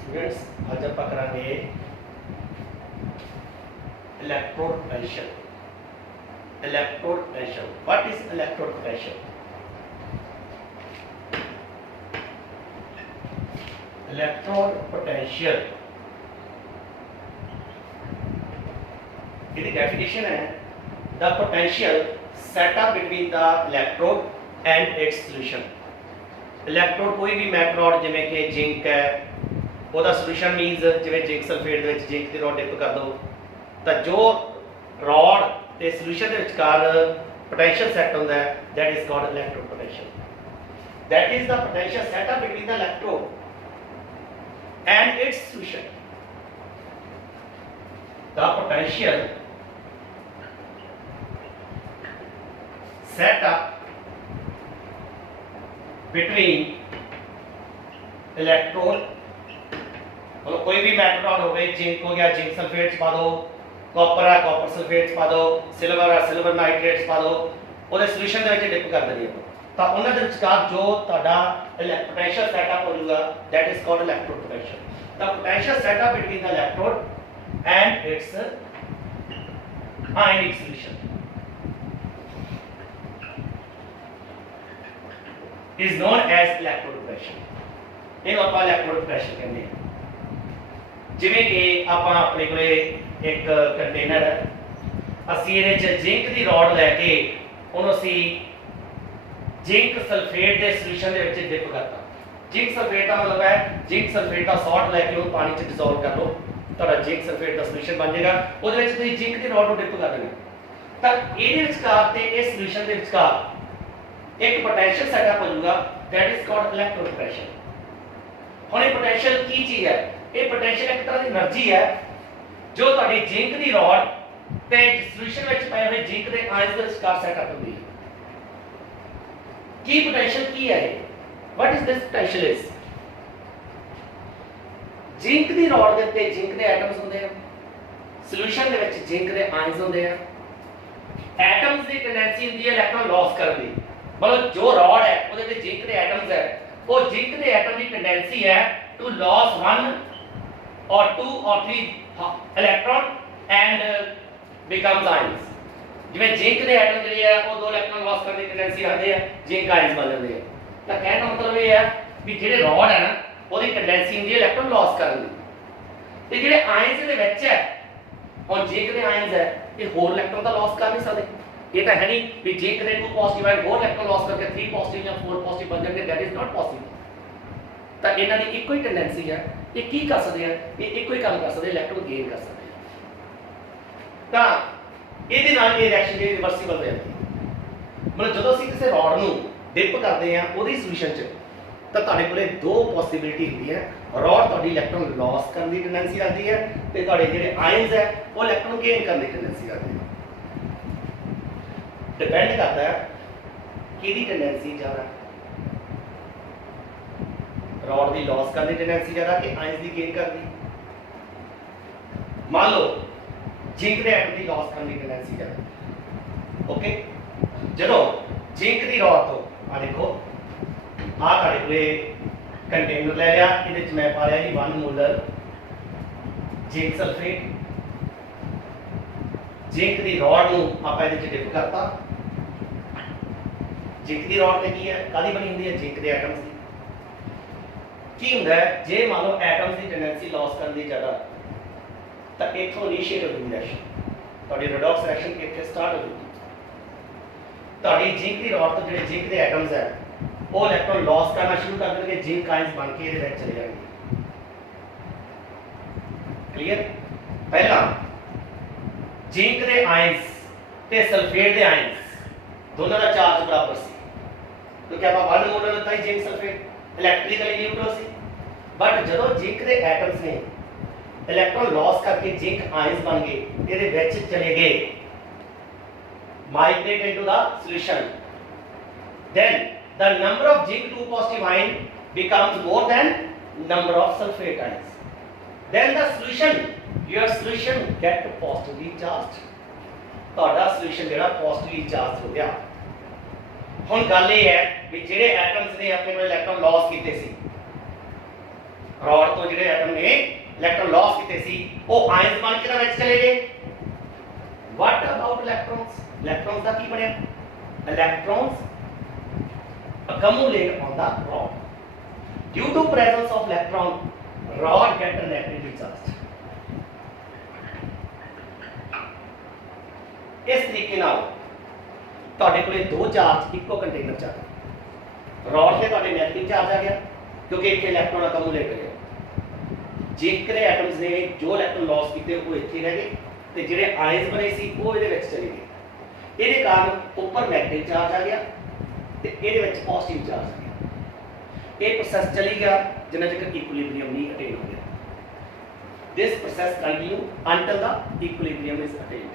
स्टूडेंट्स आज आप करांगे electrode potential. Electrode potential, what is electrode potential? Electrode potential की डेफिनेशन है the potential set up between the electrode and it's solution. Electrode कोई भी मैक्रोड जिमें कि जिंक है ਉਹਦਾ ਸੋਲੂਸ਼ਨ ਮੀਨਸ ਜਿਵੇਂ ਜਿੰਕ ਸਲਫੇਟ ਦੇ ਵਿੱਚ ਜਿੰਕ ਦੀ ਰੋਡ ਡਿਪ ਕਰ ਦੋ ਤਾਂ ਜੋ ਰੋਡ ਤੇ ਸੋਲੂਸ਼ਨ ਦੇ ਵਿਚਕਾਰ ਪੋਟੈਂਸ਼ੀਅਲ ਸੈੱਟ ਹੁੰਦਾ ਹੈ that is called electrode potential. That is the potential set up between the electrode and it's solution. The potential set up between electrode मतलब कोई भी मेटल हो गई, जिंक हो गया जिंक सल्फेट पा दो, कॉपर है कॉपर सल्फेट पा दो, सिल्वर है सिल्वर नाइट्रेट पा दो, ਉਹਦੇ ਸੋਲੂਸ਼ਨ ਦੇ ਵਿੱਚ ਡਿਪ ਕਰ ਦਿੰਦੇ ਹੋ ਤਾਂ ਉਹਨਾਂ ਦੇ ਵਿਚਕਾਰ ਜੋ ਤੁਹਾਡਾ ਪੋਟੈਂਸ਼ੀਅਲ ਸੈਟਅਪ ਹੋ ਜਾਊਗਾ that is called electrode potential. The potential setup between the electrode and it's ionic solution is known as electrode potential। ਇਹਨੂੰ ਆਪਾਂ ਇਲੈਕਟ੍ਰੋਡ ਪੋਟੈਂਸ਼ੀਅਲ ਕਹਿੰਦੇ ਹਾਂ। ਜਿਵੇਂ ਕਿ ਆਪਾਂ ਆਪਣੇ ਕੋਲੇ ਇੱਕ ਕੰਟੇਨਰ ਹੈ, ਅਸੀਂ ਇਹਦੇ ਚ ਜ਼ਿੰਕ ਦੀ ਰੋਡ ਲੈ ਕੇ ਉਹਨੂੰ ਅਸੀਂ ਜ਼ਿੰਕ ਸਲਫੇਟ ਦੇ ਸੋਲੂਸ਼ਨ ਦੇ ਵਿੱਚ ਡਿਪ ਕਰਤਾ। ਜ਼ਿੰਕ ਸਲਫੇਟ ਦਾ ਮਤਲਬ ਹੈ ਜ਼ਿੰਕ ਸਲਫੇਟ ਦਾ ਸਾਲਟ ਲੈ ਕੇ ਉਹਨੂੰ ਪਾਣੀ ਚ ਡਿਸੋਲਵ ਕਰ ਲਓ, ਤੁਹਾਡਾ ਜ਼ਿੰਕ ਸਲਫੇਟ ਦਾ ਸੋਲੂਸ਼ਨ ਬਣ ਜਾਏਗਾ। ਉਹਦੇ ਵਿੱਚ ਤੁਸੀਂ ਜ਼ਿੰਕ ਦੀ ਰੋਡ ਨੂੰ ਡਿਪ ਕਰ ਦੇਣਾ ਤਾਂ ਇਹਦੇ ਵਿਚਕਾਰ ਤੇ ਇਸ ਸੋਲੂਸ਼ਨ ਦੇ ਵਿਚਕਾਰ ਇੱਕ ਪੋਟੈਂਸ਼ੀਅਲ ਸੈਟਅਪ ਹੋ ਜਾਊਗਾ that is called electrode potential. ਹੁਣ ਇਹ ਪੋਟੈਂਸ਼ੀਅਲ ਕੀ ਚੀਜ਼ ਹੈ? ਇਹ ਪੋਟੈਂਸ਼ੀਅਲ ਇੱਕ ਤਰ੍ਹਾਂ ਦੀ એનર્ਜੀ ਹੈ ਜੋ ਤੁਹਾਡੀ ਜ਼ਿੰਕ ਦੀ ਰੋਡ ਤੇ ਸੋਲੂਸ਼ਨ ਵਿੱਚ ਪਏ ਹੋਏ ਜ਼ਿੰਕ ਦੇ ਆਇਨਸ ਦੇ ਵਿਚਕਾਰ ਸੈਟਅਪ ਹੁੰਦੀ ਹੈ। ਕੀ ਪੋਟੈਂਸ਼ੀਅਲ ਕੀ ਹੈ? What is this potential is zinc ਦੀ ਰੋਡ ਦੇ ਉੱਤੇ ਜ਼ਿੰਕ ਦੇ ਐਟਮਸ ਹੁੰਦੇ ਆ, ਸੋਲੂਸ਼ਨ ਦੇ ਵਿੱਚ ਜ਼ਿੰਕ ਦੇ ਆਇਨਸ ਹੁੰਦੇ ਆ। ਐਟਮਸ ਦੀ ਟੈਂਡੈਂਸੀ ਹੁੰਦੀ ਹੈ ਇਲੈਕਟ੍ਰੋਨ ਲਾਸ ਕਰਨ ਦੀ, मतलब जो रॉड है ਉਹਦੇ ਤੇ ਜ਼ਿੰਕ ਦੇ ਐਟਮਸ ਹੈ, ਉਹ ਜ਼ਿੰਕ ਦੇ ਐਟਮ ਦੀ ਟੈਂਡੈਂਸੀ ਹੈ to loss 1 or 2 or 3 electron and becomes ions. ਜਿਵੇਂ ਜ਼ਿੰਕ ਦੇ ਐਟਮ ਜਿਹੜੇ ਆ ਉਹ 2 ਇਲੈਕਟ੍ਰੋਨ ਲਾਸ ਕਰਨ ਦੀ ਟੈਂਡੈਂਸੀ ਰੱਖਦੇ ਆ, ਜ਼ਿੰਕ ਆਇਨਸ ਬਣ ਜਾਂਦੇ ਆ। ਤਾਂ ਕਹਿਣ ਦਾ ਮਤਲਬ ਇਹ ਹੈ ਵੀ ਜਿਹੜੇ ਰॉड ਹੈ ਨਾ ਉਹਦੀ ਟੈਂਡੈਂਸੀ ਹੁੰਦੀ ਹੈ ਇਲੈਕਟ੍ਰੋਨ ਲਾਸ ਕਰਨ ਦੀ, ਤੇ ਜਿਹੜੇ ਆਇਨਸ ਦੇ ਵਿੱਚ ਹੈ ਹੁਣ ਜ਼ਿੰਕ ਦੇ ਆਇਨਸ ਹੈ ਇਹ ਹੋਰ ਇਲੈਕਟ੍ਰੋਨ ਦਾ ਲਾਸ ਕਰ ਨਹੀਂ ਸਕਦੇ। ये तो है नहीं कि जिंक ने 2 पॉजिटिव आयन 4 इलेक्ट्रॉन लॉस करके 3 पॉजिटिव या 4 पॉजिटिव बन जाएंगे, दैट इज नॉट पॉसिबल। तो इन्हां दी इक्को ही टेंडेंसी है, ये की कर सकते हैं, ये इक्को ही काम कर सकते, इलेक्ट्रॉन गेन कर सकते हैं। तो ਇਹਦੇ ਨਾਲ ਇਹ ਰਿਐਕਸ਼ਨ ਜਿਹੜੀ ਰਿਵਰਸੀਬਲ ਹੋ ਜਾਂਦੀ ਹੈ। ਮਤਲਬ ਜਦੋਂ ਅਸੀਂ ਕਿਸੇ ਰॉड ਨੂੰ ਡਿਪ ਕਰਦੇ ਆ ਉਹਦੀ ਸੋਲੂਸ਼ਨ 'ਚ ਤਾਂ ਤੁਹਾਡੇ ਕੋਲੇ 2 ਪੋਸਿਬਿਲਿਟੀ ਹੁੰਦੀ ਹੈ। ਰॉड ਤੁਹਾਡੀ ਇਲੈਕਟ੍ਰੋਨ ਲਾਸ ਕਰਨ ਦੀ ਟੈਂਡੈਂਸੀ ਰੱਖਦੀ ਹੈ ਤੇ ਤੁਹਾਡੇ ਜਿਹੜੇ ਆਇਨਸ ਹੈ ਉਹ ਇਲੈਕਟ੍ਰੋਨ ਗੇਨ ਕਰਨ ਦੀ ਟੈਂਡੈਂਸੀ ਰੱਖਦੇ हैं। डिपेंड करता है कि टेंडेंसी ज़्यादा रॉड की लॉस करने की टेंडेंसी ज़्यादा कि आयंस की गेन करनी। मान लो जिंक के एटम की लॉस करने की टेंडेंसी ज़्यादा। ओके जो जिंक की रॉड तो आ देखो आ कंटेनर ले लिया, ये मैं पा लिया जी 1 मोलर जिंक सल्फेट। जिंक की रॉड ਨੂੰ ਆਪਾਂ ਇਹਦੇ ਚ ਡਿਪ ਕਰਤਾ। जिंक की रॉड ਤੇ ਕੀ ਹੈ ਕਾਦੀ ਬਣੀ ਹੁੰਦੀ ਹੈ जिंक ਦੇ ਐਟਮਸ ਦੀ। ਕੀ ਹੁੰਦਾ ਹੈ ਜੇ ਮੰਨ ਲਓ ਐਟਮਸ ਦੀ ਟੈਂਡੈਂਸੀ ਲਾਸ ਕਰਨ ਦੀ ਜ਼ਿਆਦਾ ਤਾਂ ਇੱਥੋਂ ਇਨੀਸ਼ੀਏਟ ਹੋ ਜਾਂਦੀ ਰਿਐਕਸ਼ਨ, ਤੁਹਾਡੀ ਰਿਡੌਕਸ ਰਿਐਕਸ਼ਨ ਕਿੱਥੇ ਸਟਾਰਟ ਹੋ ਜਾਂਦੀ। ਤੁਹਾਡੀ जिंक ਦੀ ਰॉड ਤੋਂ ਜਿਹੜੇ जिंक ਦੇ ਐਟਮਸ ਹੈ ਉਹ ਇਲੈਕਟ੍ਰੋਨ ਲਾਸ ਕਰਨਾ ਸ਼ੁਰੂ ਕਰ ਦੇਣਗੇ, जिंक ਆਇਨਸ ਬਣ ਕੇ ਇਹਦੇ ਵਿੱਚ ਚਲੇ ਜਾਣਗੇ। ਕਲੀਅਰ? ਪਹਿਲਾ जिंक के आयंस ते सल्फेट के आयंस दोनों का चार्ज बराबर सी, तो क्या आप 1 मोलर लेता है जिंक सल्फेट इलेक्ट्रिकली न्यूट्रल सी। बट जो जिंक के एटम्स ने इलेक्ट्रॉन लॉस करके जिंक आयंस बन गए, ये विच चले गए migrate into the solution, then the number of zinc 2 positive ion becomes more than number of sulfate ions, then the solution your solution get positively charged। ਤੁਹਾਡਾ ਸੋਲੂਸ਼ਨ ਜਿਹੜਾ ਪੋਜ਼ਿਟਿਵਲੀ ਚਾਰਜ ਹੋ ਗਿਆ। ਹੁਣ ਗੱਲ ਇਹ ਹੈ ਵੀ ਜਿਹੜੇ ਐਟਮਸ ਨੇ ਆਪਣੇ ਕੋਲ ਇਲੈਕਟ੍ਰੋਨ ਲਾਸ ਕੀਤੇ ਸੀ रॉड तो ਜਿਹੜੇ ਐਟਮ ਨੇ ਇਲੈਕਟ੍ਰੋਨ ਲਾਸ ਕੀਤੇ ਸੀ ਉਹ ਆਇਨਸ ਬਣ ਕੇ ਤਾਂ ਵਿੱਚ ਚਲੇ ਗਏ। ਵਾਟ ਅਬਾਊਟ ਇਲੈਕਟ੍ਰੋਨਸ? ਇਲੈਕਟ੍ਰੋਨਸ ਦਾ ਕੀ ਬਣਿਆ? Electrons accumulate on the rod. Due to presence of electron, rod get negatively charged. इस तरीके नाल ਤੁਹਾਡੇ ਕੋਲੇ दो चार्ज इको कंटेनर च आ गए। रॉड से ਤੁਹਾਡੇ नेगेटिव चार्ज आ गया क्योंकि ਇੱਥੇ इलेक्ट्रॉन accumulate हो गया। जिंक ਦੇ एटम्स ने जो इलेक्ट्रॉन लॉस ਕੀਤੇ ਉਹ ਇੱਥੇ ਰਹਿ गए ਤੇ ਜਿਹੜੇ ਆਇਨਸ ਬਣੇ ਸੀ ਉਹ ਇਹਦੇ ਵਿੱਚ ਚਲੇ ਗਏ। ਇਹਦੇ ਕਾਰਨ ਉੱਪਰ 네ਗੇਟਿਵ ਚਾਰਜ ਆ ਗਿਆ ਤੇ ਇਹਦੇ ਵਿੱਚ ਪੋਜ਼ਿਟਿਵ ਚਾਰਜ ਆ ਗਿਆ। ਇਹ ਪ੍ਰੋਸੈਸ ਚਲੀ ਗਿਆ ਜਿੰਨਾ ਚਿਰ ਇਕੁਇਲਿਬ੍ਰੀਅਮ ਨਹੀਂ ਅਟੇਨ ਹੋ ਗਿਆ। This process continue until the equilibrium is attained.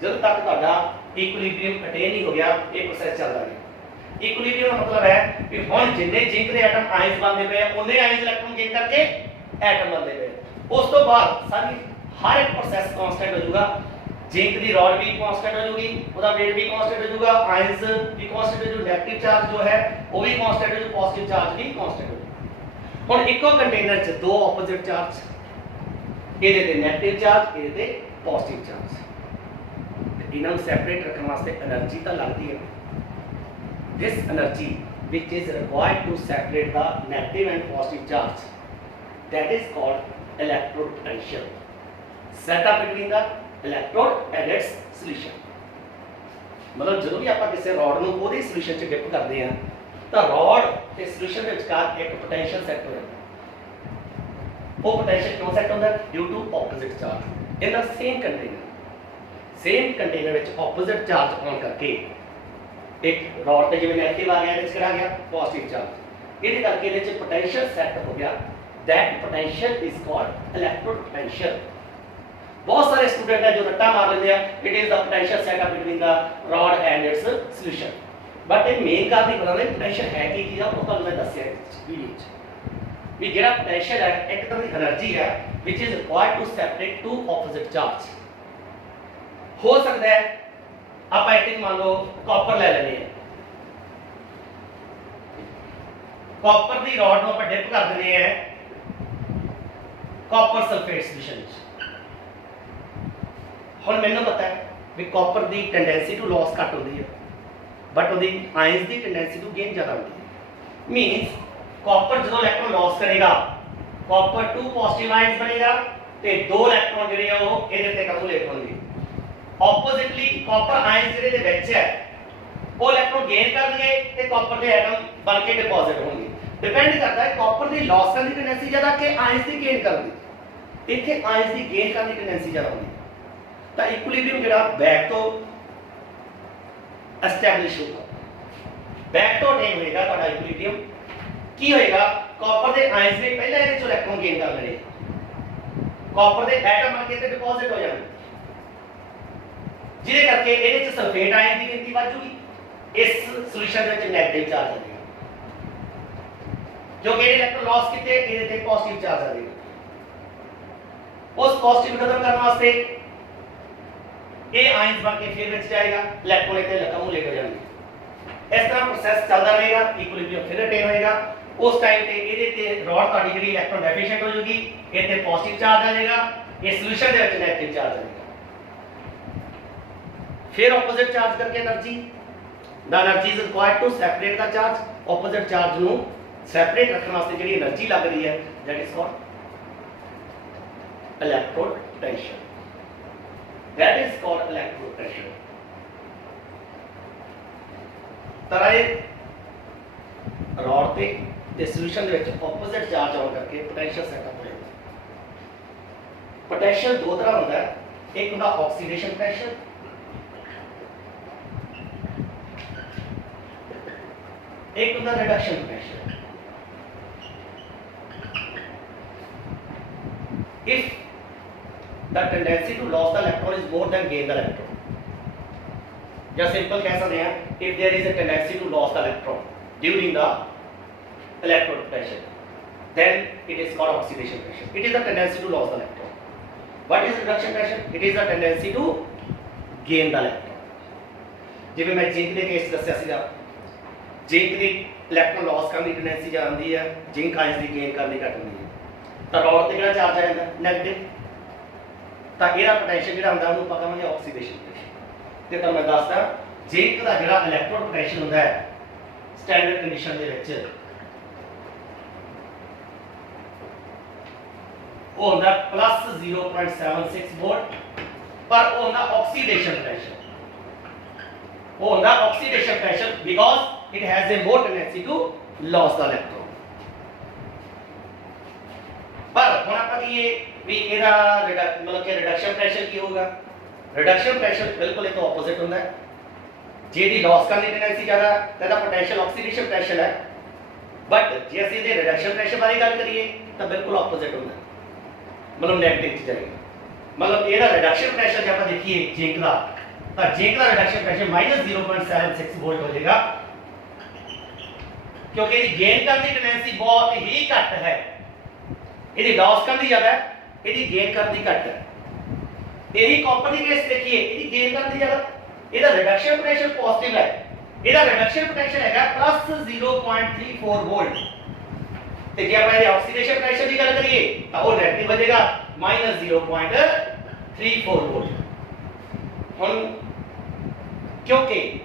ਜਦੋਂ ਤੱਕ ਤੁਹਾਡਾ ਇਕੁਇਲਿਬ੍ਰੀਅਮ ਅਟੇਨ ਨਹੀਂ ਹੋ ਗਿਆ ਇਹ ਪ੍ਰੋਸੈਸ ਚੱਲਦਾ ਰਿਹਾ। ਇਕੁਇਲਿਬ੍ਰੀਅਮ ਦਾ ਮਤਲਬ ਹੈ ਕਿ ਹੁਣ ਜਿੰਨੇ ਜ਼ਿੰਕ ਦੇ ਐਟਮ ਆਇਨਸ ਬਣਦੇ ਪਏ ਆ ਉਹਨੇ ਆਇਨਸ ਇਲੈਕਟ੍ਰੋਨ ਗੇਨ ਕਰਕੇ ਐਟਮ ਬਣਦੇ ਪਏ। ਉਸ ਤੋਂ ਬਾਅਦ ਸਾਰੀ ਹਰ ਇੱਕ ਪ੍ਰੋਸੈਸ ਕਾਂਸਟੈਂਟ ਹੋ ਜਾਊਗਾ। जिंक की रॉड भी कांस्टेंट हो जाएगी, उसका वेट भी कांस्टेंट हो जाएगा, आयंस भी कांस्टेंट हो जाएगा, नेगेटिव चार्ज जो है वो भी कांस्टेंट हो जाएगा, पॉजिटिव चार्ज भी कांस्टेंट हो जाएगा। हुन इको कंटेनर च दो ऑपोजिट चार्ज, ਇਹਦੇ ਤੇ 네ਗੇਟਿਵ ਚਾਰਜ, ਇਹਦੇ ਤੇ ਪੋਜ਼ਿਟਿਵ ਚਾਰਜ। ਇਹਨਾਂ ਨੂੰ ਸੈਪਰੇਟ ਰੱਖਣ ਵਾਸਤੇ એનર્ਜੀ ਤਾਂ ਲੱਗਦੀ ਹੈ। this energy which is required to separate the negative and positive charge, that is called electrode potential, set up between the electrode and its solution। मतलब ਜਦੋਂ ਵੀ ਆਪਾਂ ਕਿਸੇ ਰੋਡ ਨੂੰ ਉਹਦੇ ਸੋਲੂਸ਼ਨ 'ਚ ਡਿਪ ਕਰਦੇ ਆ ਤਾਂ ਰੋਡ ਤੇ ਸੋਲੂਸ਼ਨ ਦੇ ਵਿਚਕਾਰ ਇੱਕ ਪੋਟੈਂਸ਼ੀਅਲ ਸੈੱਟ ਹੋ ਜਾਂਦਾ। ਉਹ ਪੋਟੈਂਸ਼ੀਅਲ ਕਿਉਂ ਸੈੱਟ ਹੁੰਦਾ? Due to opposite charge in the same container. Same container ਵਿੱਚ ਆਪੋਜ਼ਿਟ ਚਾਰਜ ਆਉਣ ਕਰਕੇ ਇੱਕ ਰੋਡ ਤੇ ਜਿਵੇਂ ਨੈਗੇਟਿਵ ਆ ਗਿਆ ਇਹਦੇ 'ਚ ਕਿਹੜਾ ਆ ਗਿਆ? Positive charge. ਇਹਦੇ ਕਰਕੇ ਇਹਦੇ 'ਚ ਪੋਟੈਂਸ਼ੀਅਲ ਸੈੱਟ ਹੋ ਗਿਆ। That potential is called electrode potential. बहुत सारे स्टूडेंट है जो रट्टा मार लेते हैं it is the potential setup between the rod and it's solution, but ये मेन काम नहीं बनाने पोटेंशियल है कि चीज़ वो तो मैं दसिया वीडियो च भी जेड़ा पोटेंशियल है एक तरह की एनर्जी है which is required to separate two opposite charge. हो सकता है आप एक मान लो कॉपर ले लेने हैं, कॉपर की रॉड को आप डिप कर देने हैं कॉपर सल्फेट सॉल्यूशन। हुण मैनूं पता है भी कॉपर की टेंडेंसी टू लॉस घट होती है बट वो आयंस की टेंडेंसी टू गेन ज़्यादा होती है। मीनस कॉपर जो इलेक्ट्रॉन लॉस करेगा कॉपर 2 पॉजिटिव आयंस बनेगा तो 2 इलेक्ट्रॉन जिहड़े आ वो इहदे ते कम्युलेट होणगे। ऑपोजिटली कॉपर आयंस जिहड़े दे विच है वो इलेक्ट्रॉन गेन करनगे ते कॉपर के एटम बन के डिपॉजिट होंगे। डिपेंड करता है कॉपर की लॉस करने की टेंडेंसी ज़्यादा कि आयंस की गेन करने की। इत्थे आयंस की गेन करने की टेंडेंसी ज़्यादा होगी तो इक्विलिब्रियम जिहड़ा बैक तो एस्टैब्लिश होगा, बैक तो अटेन होएगा तुहाडा इक्विलिब्रियम। की होएगा? कॉपर के आयंस ने पहले इहदे चों इलेक्ट्रॉन गेन कर लेने, कॉपर के एटम बन के ते डिपॉजिट हो जाने, जिहदे करके इहदे च सल्फेट आयन की गिनती वध जूगी, इस सॉल्यूशन दे विच नेगेटिव चार्ज आ जाएगा क्योंकि इलेक्ट्रॉन लॉस किते इहदे ते पॉजिटिव चार्ज आ जाएगा। उस पॉजिटिव खत्म करने वास्ते ये आयंस बन के फिर विच जाएगा, इलेक्ट्रॉन इत्थे कम्युलेट हो जाएंगे। इस तरह प्रोसेस चलता रहेगा, इक्विलिब्रियम फिर अटेन होएगा। उस टाइम पे इहदे ते रॉड तुहाडी जिहड़ी इलेक्ट्रॉन डेफिशिएंट हो जाएगी, इत्थे पॉजिटिव चार्ज आ जाएगा, ये सॉल्यूशन दे विच नेगेटिव चार्ज आ जाएगा। फिर ऑपोजिट चार्ज करके energy the energy is required to separate the charge. Opposite charge नु सेपरेट रखने वास्ते जिहड़ी एनर्जी लग रही है that is called electrode potential. That is called electrode potential। तरह रॉड पे सॉल्यूशन दे विच ऑपोजिट चार्ज आउट करके पोटेंशियल सेटअप हो जाता है। पोटेंशियल दो तरह होता है, एक होता ऑक्सीडेशन पोटेंशियल, एक होता reduction potential. If the tendency to lose the electron is more than gain the electron, या सिंपल कह सकते हैं if there is a tendency to lose the electron during the electrode potential then it is called oxidation potential। it is the tendency to lose the electron। what is reduction potential? it is the tendency to gain the electron। जिवें मैं जिंक के केस दस्सिया सीगा, जिंक की electron loss करने की टेंडेंसी ज़्यादा होती है, जिंक आयंस की गेन करने घट होती है। ਤਾਂ ਰੋਡ ਤੇ ਕਿਹੜਾ ਚਾਰਜ ਆ ਜਾਂਦਾ ਨੈਗੇਟਿਵ, ਤਾਂ ਇਹਦਾ ਪੋਟੈਂਸ਼ੀਅਲ ਜਿਹੜਾ ਹੁੰਦਾ ਉਹਨੂੰ ਆਪਾਂ ਕਹਾਂਗੇ ਆਕਸੀਡੇਸ਼ਨ ਪੋਟੈਂਸ਼ੀਅਲ। ਤੇ ਤੁਹਾਨੂੰ ਮੈਂ ਦੱਸਦਾ ਜ਼ਿੰਕ ਦਾ ਜਿਹੜਾ ਇਲੈਕਟ੍ਰੋਡ ਪੋਟੈਂਸ਼ੀਅਲ ਹੁੰਦਾ ਹੈ ਸਟੈਂਡਰਡ ਕੰਡੀਸ਼ਨ ਦੇ ਵਿੱਚ ਉਹ ਹੁੰਦਾ ਪਲੱਸ 0.76 ਵੋਲਟ, ਪਰ ਉਹ ਹੁੰਦਾ ਆਕਸੀਡੇਸ਼ਨ ਪੋਟੈਂਸ਼ੀਅਲ, ਉਹ ਹੁੰਦਾ oxidation potential because it has a more tendency to loss the electron. ਪਰ ਹੁਣ ਆਪਾਂ ਕੀ ਵੀ ਇਹਦਾ ਮਤਲਬ ਕਿ ਰਿਡਕਸ਼ਨ ਪੋਟੈਂਸ਼ੀਅਲ ਕੀ ਹੋਊਗਾ, ਰਿਡਕਸ਼ਨ ਪੋਟੈਂਸ਼ੀਅਲ ਬਿਲਕੁਲ ਇਹਦੇ ਆਪੋਜ਼ਿਟ ਹੁੰਦਾ ਹੈ। ਜਿਹਦੀ ਲੌਸ ਕਰਨ ਦੀ ਟੈਂਡੈਂਸੀ ਜ਼ਿਆਦਾ ਤਾਂ ਇਹਦਾ ਪੋਟੈਂਸ਼ੀਅਲ ਆਕਸੀਡੇਸ਼ਨ ਪੋਟੈਂਸ਼ੀਅਲ ਹੈ, ਬਟ ਜੇ ਅਸੀਂ ਇਹਦੇ ਰਿਡਕਸ਼ਨ ਪੋਟੈਂਸ਼ੀਅਲ ਬਾਰੇ ਗੱਲ ਕਰੀਏ ਤਾਂ ਬਿਲਕੁਲ ਆਪੋਜ਼ਿਟ ਹੁੰਦਾ ਹੈ, मतलब नेगेटिव ਚ ਜਾਏਗਾ। मतलब ਇਹਦਾ ਰਿਡਕਸ਼ਨ ਪੋਟੈਂਸ਼ੀਅਲ ਜੇ ਆਪਾਂ ਦੇਖੀਏ ਜ਼ਿੰਕ ਦਾ, ਤਾਂ ਜ਼ਿੰਕ ਦਾ ਰਿਡਕਸ਼ਨ ਪੋਟੈਂਸ਼ੀਅਲ -0.76 ਵੋਲਟ ਹੋ ਜਾਏਗਾ, ਕਿਉਂਕਿ ਇਹਦੀ ਗੇਨ ਕਰਨ ਦੀ ਟੈਂਡੈਂਸੀ ਬਹੁਤ ਹੀ ਘੱਟ ਹੈ, ਇਹਦੀ ਲੌਸ ਕਰਨ ਦੀ ਜ਼ਿਆਦਾ ਹੈ, ਇਹਦੀ ਗੇਨ ਕਰਨ ਦੀ ਘੱਟ ਹੈ। ਇਹੀ ਕਾਪਰ ਦੀ ਕੇਸ ਦੇਖੀਏ, ਇਹਦੀ ਗੇਨ ਕਰਨ ਦੀ ਜ਼ਿਆਦਾ, ਇਹਦਾ ਰਿਡਕਸ਼ਨ ਪੋਟੈਂਸ਼ੀਅਲ ਪੋਜ਼ਿਟਿਵ ਹੈ, ਇਹਦਾ ਰਿਡਕਸ਼ਨ ਪੋਟੈਂਸ਼ੀਅਲ ਹੈਗਾ +0.34 ਵੋਲਟ। ਤੇ ਜੇ ਆਪਾਂ ਇਹਦੇ ਆਕਸੀਡੇਸ਼ਨ ਪੋਟੈਂਸ਼ੀਅਲ ਦੀ ਗੱਲ ਕਰੀਏ ਤਾਂ ਉਹ ਨੈਗੇਟਿਵ ਹੋ ਜਾਏਗਾ -0.34 ਵੋਲਟ। ਹੁਣ ਕਿਉਂਕਿ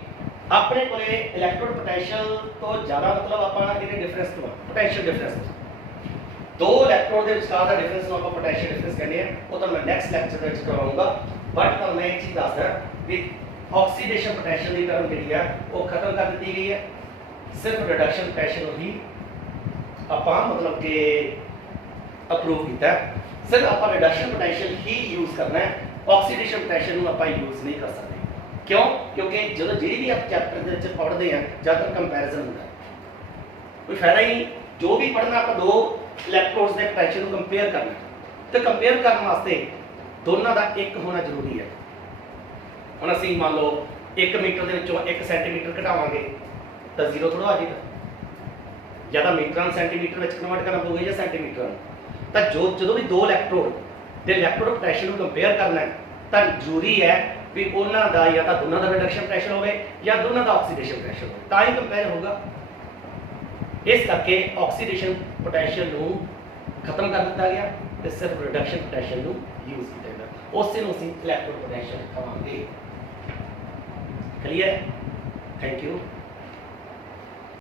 ਆਪਣੇ ਕੋਲੇ ਇਲੈਕਟ੍ਰੋਡ ਪੋਟੈਂਸ਼ੀਅਲ ਤੋਂ ਜ਼ਿਆਦਾ ਮਤਲਬ ਆਪਾਂ ਇਹਦੇ ਡਿਫਰੈਂਸ ਤੋਂ ਪੋਟੈਂਸ਼ੀਅਲ ਡਿਫਰੈਂਸ, ਦੋ ਇਲੈਕਟ੍ਰੋਡ ਦੇ ਵਿਚਕਾਰ ਦਾ ਡਿਫਰੈਂਸ ਨੂੰ ਆਪਾਂ ਪੋਟੈਂਸ਼ੀਅਲ ਡਿਫਰੈਂਸ ਕਹਿੰਦੇ ਆ, ਉਹ ਤਾਂ ਮੈਂ ਨੈਕਸਟ ਲੈਕਚਰ ਦੇ ਵਿੱਚ ਕਰਵਾਉਂਗਾ। ਬਟ ਤੁਹਾਨੂੰ ਮੈਂ ਇੱਕ ਚੀਜ਼ ਦੱਸਦਾ ਵੀ ਆਕਸੀਡੇਸ਼ਨ ਪੋਟੈਂਸ਼ੀਅਲ ਦੀ ਟਰਮ ਜਿਹੜੀ ਆ ਉਹ ਖਤਮ ਕਰ ਦਿੱਤੀ ਗਈ ਹੈ, ਸਿਰਫ ਰਿਡਕਸ਼ਨ ਪੋਟੈਂਸ਼ੀਅਲ ਹੀ ਆਪਾਂ ਮਤਲਬ ਕਿ ਅਪਰੂਵ ਕੀਤਾ, ਸਿਰਫ ਆਪਾਂ ਰਿਡਕਸ਼ਨ ਪੋਟੈਂਸ਼ੀਅਲ ਹੀ ਯੂਜ਼ ਕਰਨਾ ਹੈ, ਆਕਸੀਡੇਸ਼ਨ ਪੋਟੈਂਸ਼ੀਅਲ ਨੂੰ ਆਪਾਂ ਯੂਜ਼ ਨਹੀਂ ਕਰ ਸਕਦੇ। ਕਿਉਂ? ਕਿਉਂਕਿ ਜਦੋਂ ਜਿਹੜੀ ਵੀ ਆਪਾਂ ਚੈਪਟਰ ਦੇ ਵਿੱਚ ਪੜ੍ਹਦੇ ਆ ਜ਼ਿਆਦਾਤਰ ਕੰਪੈਰੀਜ਼ਨ ਹੁੰਦਾ, ਕੋਈ ਫਾਇਦਾ ਹੀ ਨਹੀਂ। ਜੋ ਵੀ ਪੜ੍ਹਨਾ ਆਪਾਂ ਦੋ ਇਲੈਕਟ੍ਰੋਡਸ ਦੇ ਪੋਟੈਂਸ਼ੀਅਲ ਨੂੰ ਕੰਪੇਅਰ ਕਰਨਾ, ਤੇ ਕੰਪੇਅਰ ਕਰਨ ਵਾਸਤੇ ਦੋਨਾਂ ਦਾ ਇੱਕ ਹੋਣਾ ਜ਼ਰੂਰੀ ਹੈ। ਹੁਣ ਅਸੀਂ ਮੰਨ ਲਓ 1 ਮੀਟਰ ਦੇ ਵਿੱਚੋਂ 1 ਸੈਂਟੀਮੀਟਰ ਘਟਾਵਾਂਗੇ ਤਾਂ 0 ਥੋੜਾ ਆ ਜਾਏਗਾ, ਜਾਂ ਤਾਂ ਮੀਟਰਾਂ ਨੂੰ ਸੈਂਟੀਮੀਟਰ ਵਿੱਚ ਕਨਵਰਟ ਕਰਨਾ ਪਊਗਾ ਜਾਂ ਸੈਂਟੀਮੀਟਰ ਨੂੰ। ਤਾਂ ਜਦੋਂ ਵੀ ਦੋ ਇਲੈਕਟ੍ਰੋਡ ਦੇ ਇਲੈਕਟ੍ਰੋਡ ਪੋਟੈਂਸ਼ੀਅਲ ਨੂੰ ਕੰਪੇਅਰ ਕਰਨਾ ਹੈ ਤਾਂ ਜ਼ਰੂਰੀ ਹੈ ਵੀ ਉਹਨਾਂ ਦਾ ਜਾਂ ਤਾਂ ਦੋਨਾਂ ਦਾ ਰਿਡਕਸ਼ਨ ਪੋਟੈਂਸ਼ੀਅਲ ਹੋਵੇ ਜਾਂ ਦੋਨਾਂ ਦਾ ਆਕਸੀਡੇਸ਼ਨ ਪੋਟੈਂਸ਼ੀਅਲ ਹੋਵੇ, ਤਾਂ ਹੀ ਕੰਪੇਅਰ ਹੋਊਗਾ। ਇਸ ਕਰਕੇ ਆਕਸੀਡੇਸ਼ਨ ਪੋਟੈਂਸ਼ੀਅਲ ਨੂੰ ਖਤਮ ਕਰ ਦਿੱਤਾ ਗਿਆ ਤੇ ਸਿਰਫ ਰਿਡਕਸ਼ਨ ਪੋਟੈਂਸ਼ੀਅਲ ਨੂੰ ਯੂਜ਼ ਕੀਤਾ ਗਿਆ, ਉਸੇ ਨੂੰ ਅਸੀਂ ਇਲੈਕਟ੍ਰੋਡ ਪੋਟੈਂਸ਼ੀਅਲ ਕਹਾਂਗੇ। ਕਲੀਅਰ? Thank you.